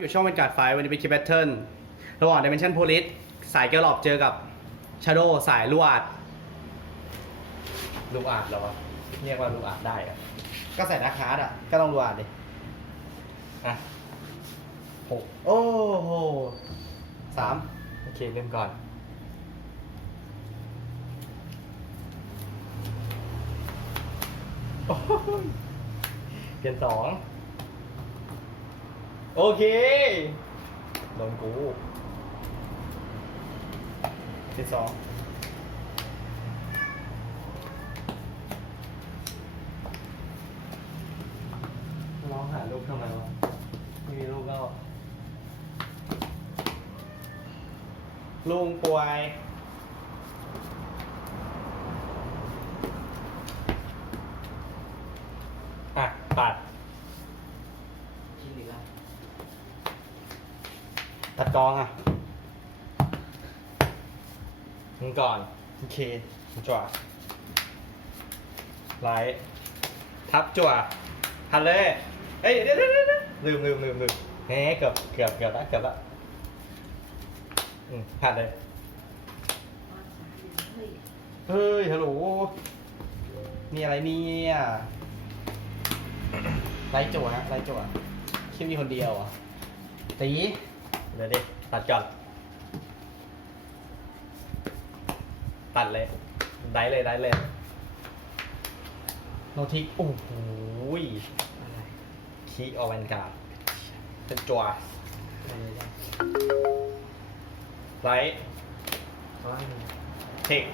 อยู่ช่องเป็นการ์ดไฟวันนี้เป็นคิปแบทเทิลระหว่าง Dimension Police สายเกลลอบเจอกับ Shadow สายลูอาดลูอาดเหรอวะเรียกว่าลูอาดได้อะก็ใส่ดักฮาร์ดอะ ก็ต้องลูอาดดิอะหกโอ้โหสามโอเคเริ่มก่อน โอ้ยเปลี่ยนสอง โอเคโดนกูเป็นสองร้องหาลูกทำไมวะไม่มีลูกก็ลุงป่วย อะ ปัด ตัดกองอะ มึงก่อน โอ เคจั่วไลท์ทับจั่วทันเลยเฮ้ยเดี๋ยวเดี๋ยวเดี๋ยวเดี๋ยวลืมลืมลืมลืมเฮ้เกือบเกือบเกือบละเกือบละอืมผ่านเลย เฮ้ยฮัลโหลมีอะไรเนี่ยไลจั่วฮะไลจั่วคิดมีคนเดียวอะตีเดี๋ยวดิตัดก่อน ตัดเลย ได้เลยได้เลยโนทิกโอ้โหอุ้ยคีออแวนการ์ดเป็นจั่วไลท์เทค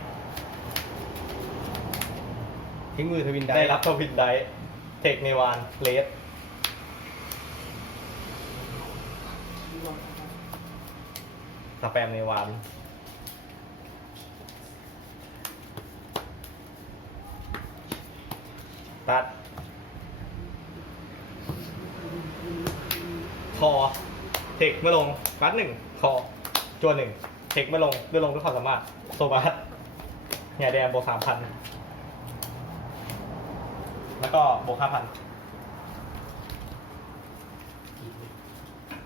ทิ้งมือทวินได้ได้รับทวินไดเทคเนวานเลสสแปมเนวานตัด คอ เทคเมื่อลงบัตหนึ่งคอจวนหนึ่งเทคเมื่อลงเมื่อลงด้วยความสามารถโซบัสเนี่ยแดงโบสามพันแล้วก็บวกห้าพัน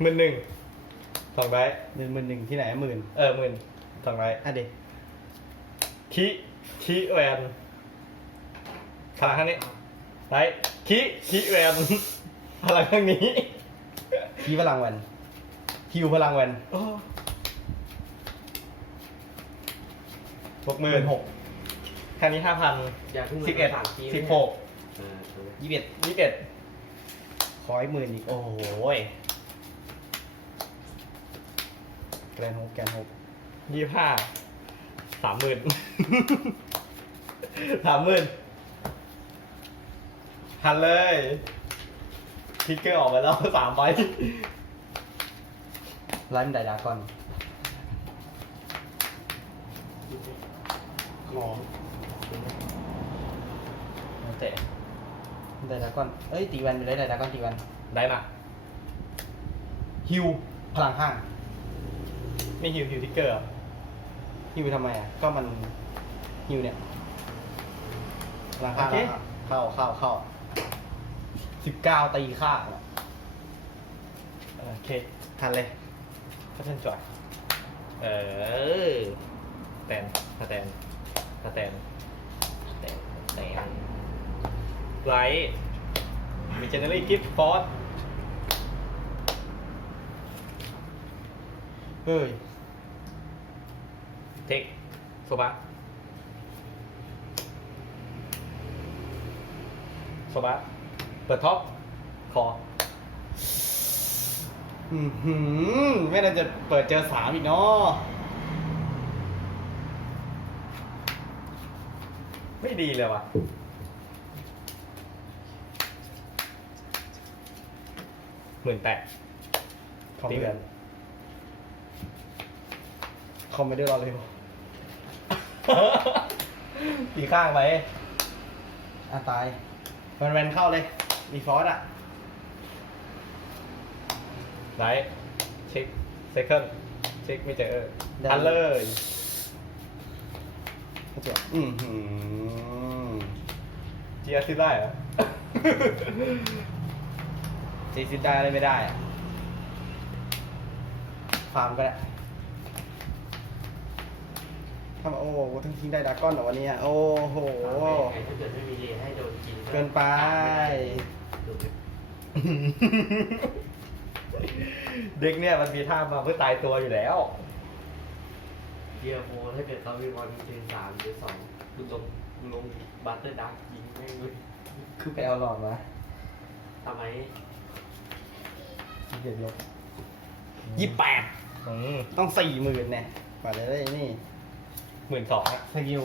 หมื่นหนึ่งสองไดหนึ่งหมื่นหนึ่งที่ไหนหมื่นเออหมื่นสองไดอะเด็กคีคีแวนพลังข้างนี้ไดคีคีแวนพลังข้างนี้คีพลังแวน คิวพลังแวนโอ้บวกหมื่นหกข้างนี้ห้าพันอย่าเพิ่งสิบเอ็ดถามพี่สิบหกอ่าถูกไหมยี่สิบเอ็ดยี่สิบเอ็ดขอให้หมื่นอีก โอ้โหยแกรนโฮกแกรนโฮกยี่สิบห้าสามหมื่นสามหมื่นหันเลยทิกเกอร์ออกมาแล้วสามใบ ไลฟ์มันไดดากอนหอมเตะไดดากอนเอ้ยตีแวนไปเลยไดดากอนตีแวนได้มาฮิวพลังข้างไม่ฮิวฮิวทิกเกอร์เหรอฮิวทำไมอะก็มันฮิวเนี่ยพลังข้างโอเคเข้าเข้าเข้าสิบเก้าตีข้างโอเคทันเลย ก็เช่นจอยเออแตนสแตนสแตนสแตนสแตนไลท์มีเจเนอรี่กิฟต์ฟอร์เฮ้ย เทคโซบะโซบะเปิดท็อป คอ อือหือไม่น่าจะเปิดเจอสามอีกเนาะไม่ดีเลยว่ะหมื่นแปดคอมตีไม่เงิได้นคอมไม่ได้รอเลยตีข้างไหมอะตายแวนแวนเข้าเลยรีฟอร์สอะ ไลท์เช็คเซคันเช็คไม่เจอทันเลยก็จะอือหือเจียซื้อได้เหรอจีซิดได้อะไรไม่ได้อะฟาร์มก็ได้ทำโอ้โหทั้งทิ้งได้ดรากอนเหรอวันนี้อะโอ้โหไงถ้าเกิดไม่มีเรียนให้โดนกินเกินไป ดู ดิเด็กเนี่ยมันมีท่ามาเพื่อตายตัวอยู่แล้วเดียโมถ้าเกิดเขามีบอลเทนสามหรือสองดูลงดูลงบัตเตอร์ดักยิงแม่งเลยคือไปเอาหลอดมาทำไมเก็บลบยี่แปดอืมต้องสี่หมื่นเนี่ยกว่าจะได้นี่หมื่นสองอะสกิล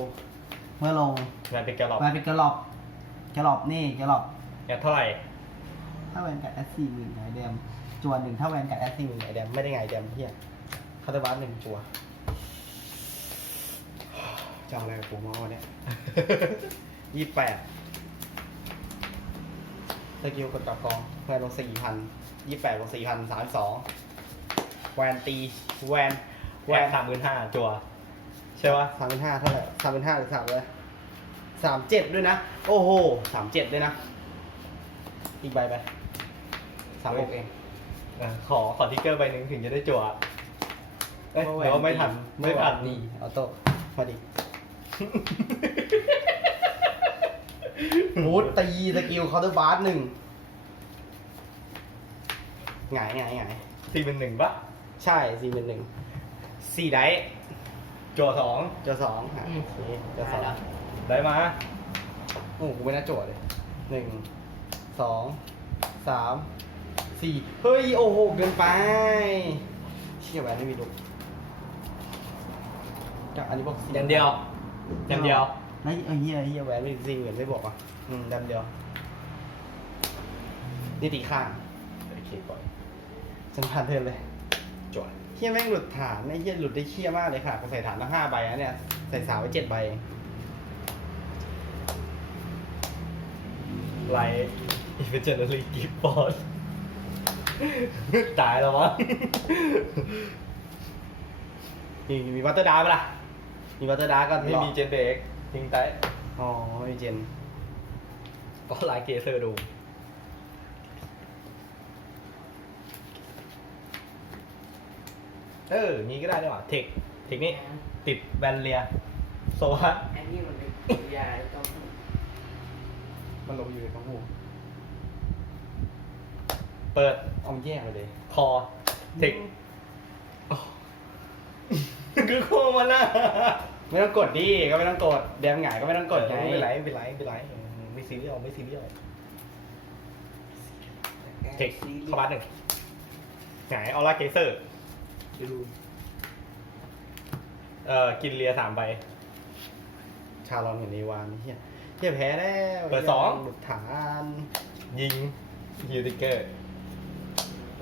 เมื่อลงงานเป็นกระหลอบมาเป็นกระหลอบกระหลอบนี่กระหลอบงานเท่าไหร่ถ้าแวนกับแอสซี่หมื่นไงแดม จวนหนึ่งถ้าแวนกับแอสซี่หมื่นไงแดมไม่ได้ไงแดมเฮียคาร์ดบัสหนึ่งจัวจะเอาอะไรกับผมเอาเนี่ย ยี่แปดสกิลกดกับกองแวนลงสี่พันยี่แปดลงสี่พันสามสองแวนตีแวนแหวนสามหมื่นห้าจัว ใช่ปะสามเป็นห้าเท่าไหร่สามเป็นห้าหรือสามเลยสามเจ็ดด้วยนะ โอ้โหสามเจ็ดด้วยนะ อีกใบไปสามหกเอง อะขอขอทิกเกอร์ใบหนึ่งถึงจะได้จัวเอ้ยเดี๋ยวว่าไม่ทันไม่ทันนี่ออโต้มาดิมูดตีสกิลเคาน์เตอร์บาร์หนึ่งหงายหงายหงายสี่เป็นหนึ่งปะใช่สี่เป็นหนึ่งสี่ไดส์จัวสองจอสองอะโอเคจอสองได้มาโอ้โหกูไม่น่าโจทย์เลยหนึ่งสองสาม สี่เฮ้ย โอ้โห เกินไป เชี่ยแหวนไม่มีลูกกับอันนี้บอกสี่อย่างเดียวอย่างเดียวแล้วเอ้ยเฮียเฮียแหวนไม่สี่เหมือนไม่บอกอะอืมดำเดียวนี่ตีข้างโอเคก่อนฉันผ่านเทิร์นเลยจวดเฮียแม่งหลุดฐานไอ้เฮียหลุดได้เฮียมากเลยค่ะกูใส่ฐานตั้งห้าใบนะเนี่ย ใส่สาวไว้เจ็ดใบไลท์อีเวนเจอร์ลีกิฟบอล ตายแล้ววะมีมีวัตเตอร์ดาร์ปะล่ะ มีวัตเตอร์ดาร์ก็ไม่มีเจนเบรกทิ้งไตอ๋อไม่มีเจน ก็ไลท์เกเซอร์ดู เอองี้ก็ได้ด้วยว่ะเทค เทคนี้ ติดแบนเลีย โซฮัทไอ้นี่มันเป็นกิริยาต้องมันลงอยู่ในข้างหู เปิดเอาแยกไปเลย คอเทคโอ้คือโคมันน่ะไม่ต้องกดดิก็ไม่ต้องกด แดมหงายก็ไม่ต้องกดไงไม่เป็นไรไม่เป็นไรไม่เป็นไรอืมไม่ซีเรียสไม่ซีเรียสเทคเข้าบ้านหนึ่งหงายออร่าเกเซอร์ดูเอ่อกินเลียสามใบชาลอนกับนีวานเฮียเฮียแพ้แล้วเปิดสองหลุดฐาน ยิงยูติเกอร์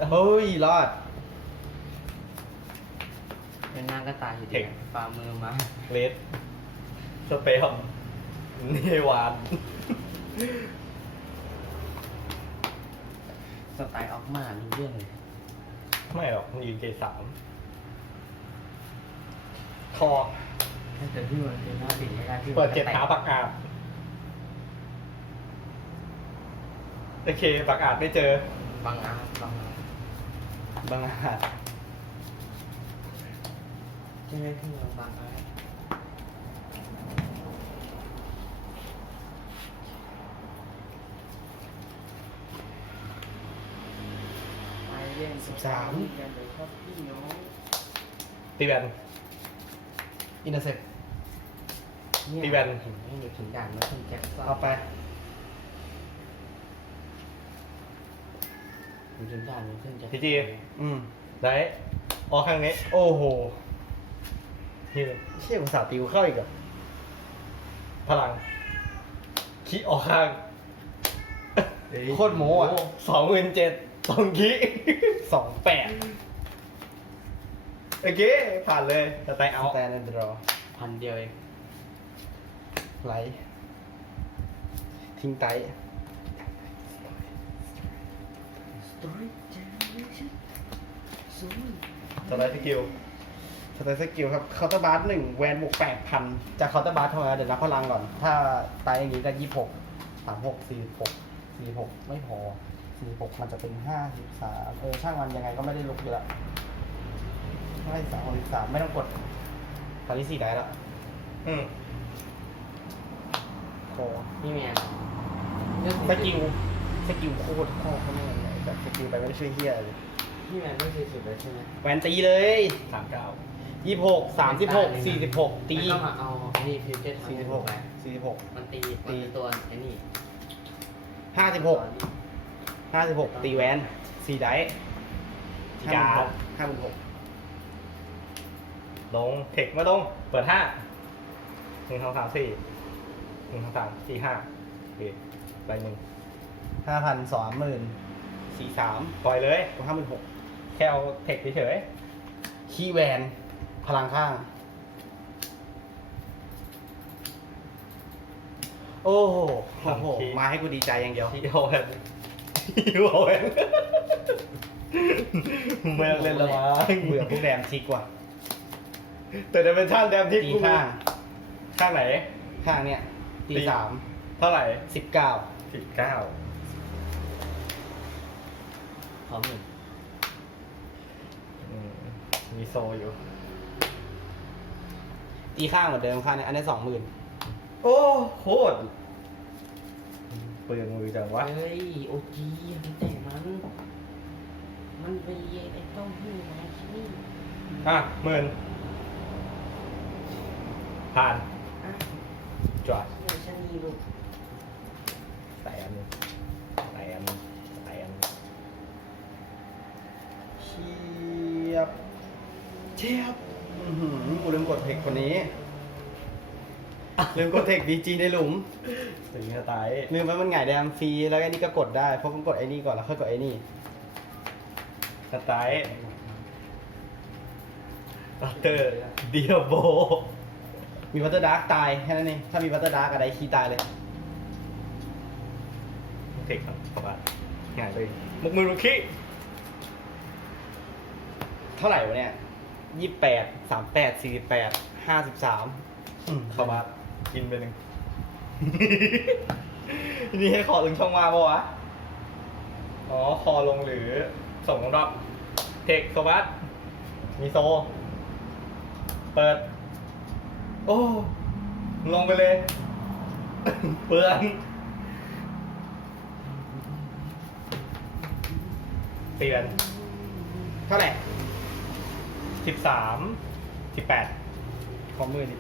เฮ้ยรอดเป็นหน้าก็ตายอยู่ดีฝ่ามือมาเลสสเปลเนวาน สไตล์ออกมารู้เรื่องเลยไม่หรอกมันยืนเกสามคอถ้าเกิดพี่มันเป็นหน้าปิดไม่ได้พี่เปิดเจ็ดขาปักอาดโอเคปักอาดไม่เจอบางอาบางอา บางอาจใช่ไหมพี่มันบางอาไปเล่นกันเลยครับพี่น้องตีแบนอินเตอร์เซ็ปพี่แบนถึงไม่หยุดถึงด่านมาถึงแจ็คสันเอาไป ถึงถึงด่านมาถึงแจ็คพีจีอืมได้ออกข้างนี้ โอ้โหฮิวเชี่ยภาษาห์ติวเข้าอีกเหรอพลังขี้ออกข้าง โคตรโม้อะสองหมื่นเจ็ดสองขี้สองแปดโอเคผ่านเลยสไตล์เอาสแตนด์ดรอพันเดียวเองไลท์ทิ้งไต Story generation ศูนย์ สไตล์สกิลสเตตสกิลครับเคาน์เตอร์บาร์หนึ่งแวนบวกแปดพันจากเคาน์เตอร์บาร์เท่าไหร่เดี๋ยวนับพลังก่อน ถ้าไตอย่างนี้ก็ยี่หกสามหกสี่หกสี่หกไม่พอสี่หกมันจะเป็นห้าสิบสามเออช่างมันยังไงก็ไม่ได้ลุกอยู่แล้วไม่สามหกสิบสามไม่ต้องกดตอนนี้สี่ได้แล้วอืมโคนี่แมนสกิลสกิลโคตรพ่อเขาแม่งเลยแบบส กิลไปไม่ได้ช่วยเฮียเลยพี่แมนไม่เคยสุดเลยใช่ไหมแหวนตีเลยสามเก้ายี่หกสามสิบหกสี่สิบหกตีไม่ต้องมาเอาอันนี้ฟิวเจอร์ทำสี่ให้สิบผหมกไปสี่สิบหกมันตีมันเป็นตัวไอ้นี่ห้าสิบหกห้าสิบหกตีแหวนสี่ได้จีห้าการหดกห้าหมื่นหกลงเทคมาลง เปิดห้าหนึ่งสองสามสี่หนึ่งสองสามสี่ห้าโอเคใบหนึ่งห้าพันสองหมื่น สี่สามปล่อยเลยห้าหมื่นหกแค่เอาเทคเฉยคีย์แวน พลังข้าง โอ้โหโอ้โหมาให้กูดีใจอย่างเดียวๆที่โอเวนที่โอเวนไม่ต้องเล่นและมั้งเบื่อพวกแดมทิกว่ะแต่จะเป็นช่างแดมที่ตีกูข้าง ข้างไหน ข้างเนี้ยตีตี สามเท่าไหร่สิบเก้าสิบเก้า ขอหมื่นมีโซอยู่ ตีข้างเหมือนเดิมข้างเนี้ยอันนี้สองหมื่นโอ้โคตรเปลืองมือจังวะ เฮ้ยโอจีมันแต่มัน มันไปไอ้เต้าหู้มาที่นี่อะหมื่นผ่านอะจวดเดี๋ยวฉันมีลูกแสนแสนแสน เชียบเชียบอื้อหือกูลืมกดเทคคนนี้ ลืมกดเทคดีจีในหลุมถึงจะตายลืมไปมันหงายแดมฟรีแล้วไอ้นี่ก็กดได้เพราะผมกดไอ้นี่ก่อนแล้วค่อยกดไอ้นี่สไตล์ด็อกเตอร์เดียโบ มีวัตเตอร์ดาร์กตายแค่นั้นเองถ้ามีวัตเตอร์ดาร์กอะไรคีย์ตายเลยเทคครับประมาณง่ายเลยมุกมือรุคิ เท่าไหร่วะเนี่ยยี่แปดสามแปดสี่สิบแปดห้าสิบสามเข้ามากินไปหนึ่ง นี่ให้ขอถึงช่องมาปะวะ อ๋อ คอลงหรือ ส่งลงรอบเทคโซบัสมีโซ เปิด โอ้ ลงไปเลย เปลืองเปลี่ยนเท่าไหร่ สิบสามสิบแปดขอหมื่นดิ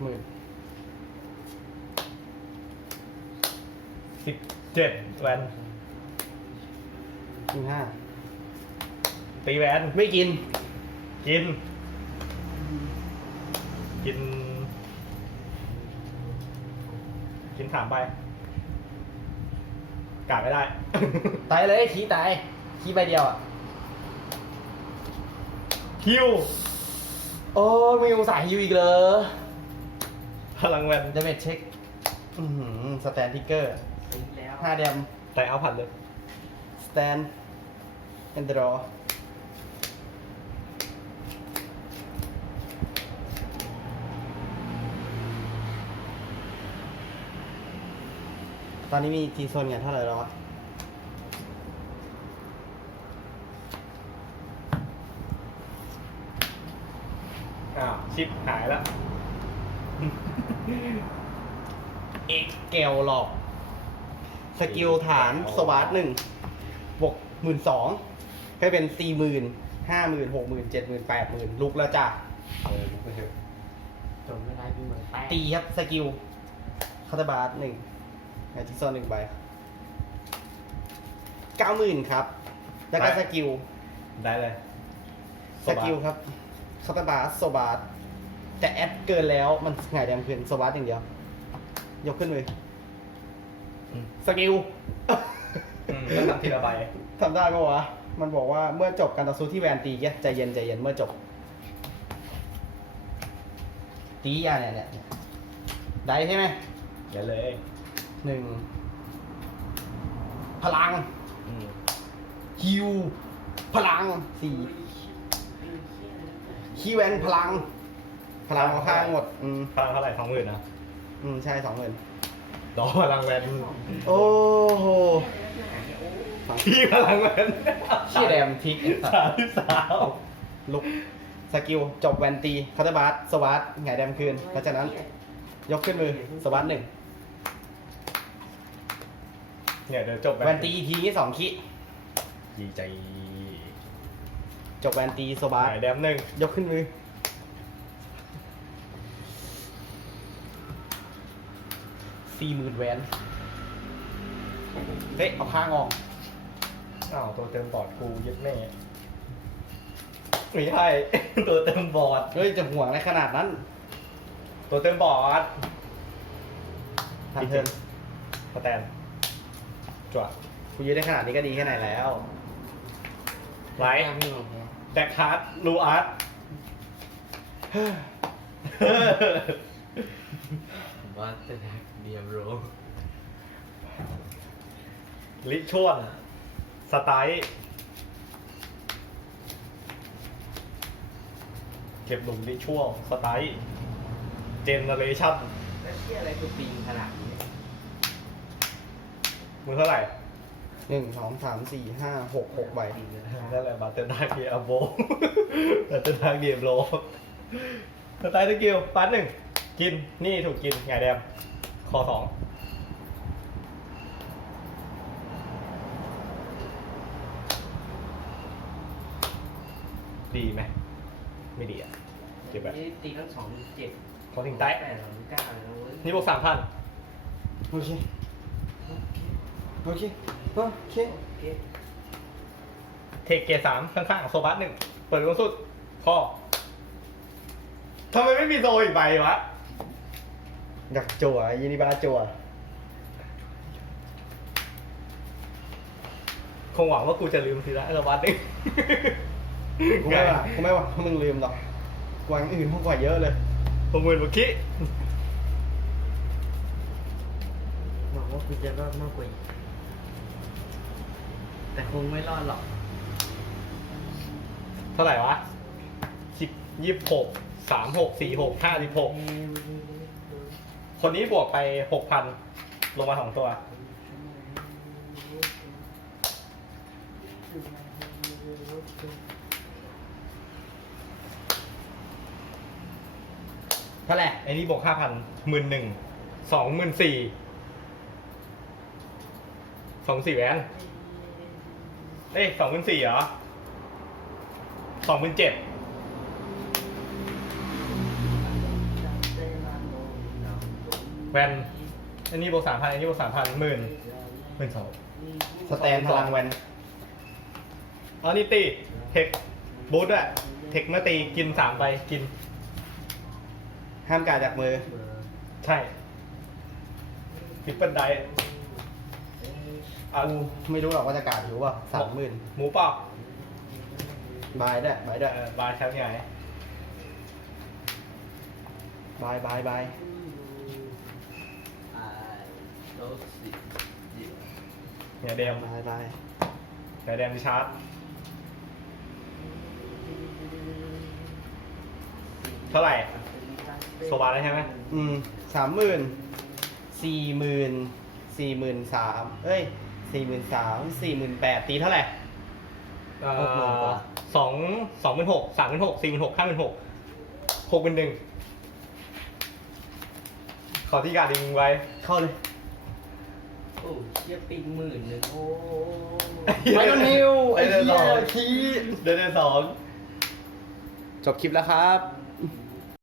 หมื่นสิบเจ็ดแวนหนึ่งห้าตีแวนไม่กิน กิน กิน กินถามไปกาดไม่ได้ ตายเลยคีย์ตายคีย์ใบเดียวอะ ฮิวโอ้ยไม่อุตส่าห์ฮิวอีกเลยพลังแวนเดเมจเช็คอือหือสแตนทิกเกอร์ซื้อแล้วห้าแดมแต่เอาผัดเลยสแตนแอนดรอตอนนี้มีทีโซนกันเท่าไหร่แล้ววะ อ้าว ชิปหายแล้ว เอ็กเกลหลอก สกิลฐานสวัสดหนึ่งบวกหมื่นสองก็เป็นสี่หมื่นห้าหมื่นหกหมื่นเจ็ดหมื่นแปดหมื่นลุกแล้วจ้ะ เออลุกไปเถอะจนไม่ได้พี่เหมือนแป้งตีครับสกิลคาตาบาร์หนึ่งไอทิกซอนหนึ่งใบเก้าหมื่นครับ แล้วก็สกิล ได้เลยสกิลครับคาตาบาร์โซบาร์ แต่แอดเกินแล้วมันหงายแดงเพื่อนโซบาร์อย่างเดียว ยกขึ้นเลยอืม สกิล อืมต้องทำทีละใบทำได้ปะวะ มันบอกว่าเมื่อจบการต่อสู้ที่แวนตีแกใจเย็นใจเย็นเมื่อจบ ตีอะเนี่ยเนี่ยเนี่ยได้ใช่ไหมเดี๋ยวเลยหนึ่ง พลัง อืมฮิว พลังสี่คีย์แวนพลัง พลังเอาข้างหมด อืมพลังเท่าไหร่สองหมื่นนะอืมใช่สองหมื่นรอพลังแวนโอ้โหฟังพี่พลังแวนเชี่ยแดมทิกไอ้สัสาสมที่สามลุกสกิลจบแวนตีคาตาบาสสวัสดหงายแดมคืนเพราะฉะนั้น ยกขึ้นมือสวัสดหนึ่งเนี่ยเดี๋ยวจบแวนตีอีกทีนี้สองคิดีใจจบแวนตีสวัสดหายแดมหนึ่งยกขึ้นมือ สี่หมื่นแวนเฮ้ยเอาข้างออกอ้าวตัวเติมบอร์ดกูยึดแม่ไม่ใช่ ตัวเติมบอร์ด เฮ้ยจะห่วงอะไรขนาดนั้น ตัวเติมบอร์ดทำเทิร์นสแตนจั่วกูยืดได้ขนาดนี้ก็ดีแค่ไหนแล้วไลท์แดกคาร์ดลูอาร์ตบัตเตอร์ดัก เดียโรลิช่วงสไตล์เก็บหลุมลิช่วงสไตล์เจเนเรชั่นแล้วเชี่ยอะไรคือปิงขนาดนี้มือเท่าไหร่หนึ่งสองสามสี่ห้าหกหกใบปิงเลยนั่นแหละบัตเตอร์ดาร์เกียโบบัตเตอร์ดาร์เกียโบสไตล์ตะกิวปัดหนึ่งกินนี่ถูกกินไงแดมค อสองดีไหมไม่ดีอะเก็บแบบนี่ตีทั้งสองเจ็ดขอถึงใต้แปดสองเก้าแล้วเว้ยนี่บวกสามพันโอเค โอเค โอเค โอเคเทคเกียร์สามข้างๆโซบัสหนึ่งเปิดลงสุดคอทำไมไม่มีโซอีกใบวะ ดักจั่วยินิบาจั่วคงหวังว่ากูจะลืมทีละโซบัสหนึ่งกูไม่ว่ากูไม่ว่าเพราะมึงลืมหรอกกวางอื่นมากกว่าเยอะเลยประเมินเมื่อกี้หวังว่าคุณจะรอดมากกว่าอีกแต่คงไม่รอดหรอก เท่าไหร่วะสิบยี่สิบหกสามหกสี่หกห้าสิบหก คนนี้บวกไปหกพันลงมาสองตัว เท่าไหร่ไอ้นี่บวกห้าพันหมื่นหนึ่งสองหมื่นสี่สองสี่แหวนเอ้ยสองหมื่นสี่เหรอสองหมื่นเจ็ด แวนอันนี้บวกสามพันอันนี้บวกสามพันหมื่นหมื่นสองสแตนพลังแวนอ๋อนี่ตีเทคบูทด้วยเทคเมื่อตีกินสามไปกิน ห้ามการจากมือ ใช่ทริปเปิลไดเอากูไม่รู้หรอกว่าจะการหรือว่าสามหมื่นหมูเปล่าบายได้บายได้เออบาร์แชมป์ใหญ่บายบายบายอ่า โต๊ะสิบเดี๋ยวเนี่ยเดมบายบายเนี่ยเดมชาร์จเท่าไหร่ โซบาได้ใช่ไหมอืมสามหมื่นสี่หมื่นสี่หมื่นสามเอ้ยสี่หมื่นสามสี่หมื่นแปดตีเท่าไหร่เอ่หกหมื่นกอว่าสองสองหมื่นหกสามหมื่นหกสี่หมื่นหกห้าหมื่นหกหกเป็นหนึ่งขอที่การดึงไว้ เข้าเลย โอ้เชี่ยปิงหมื่นหนึ่งโอ้ไอ้โดนฮิวไอ้ไอ้เดืเหี้อนสองยขี้ เดือนสองจบคลิปแล้วครับ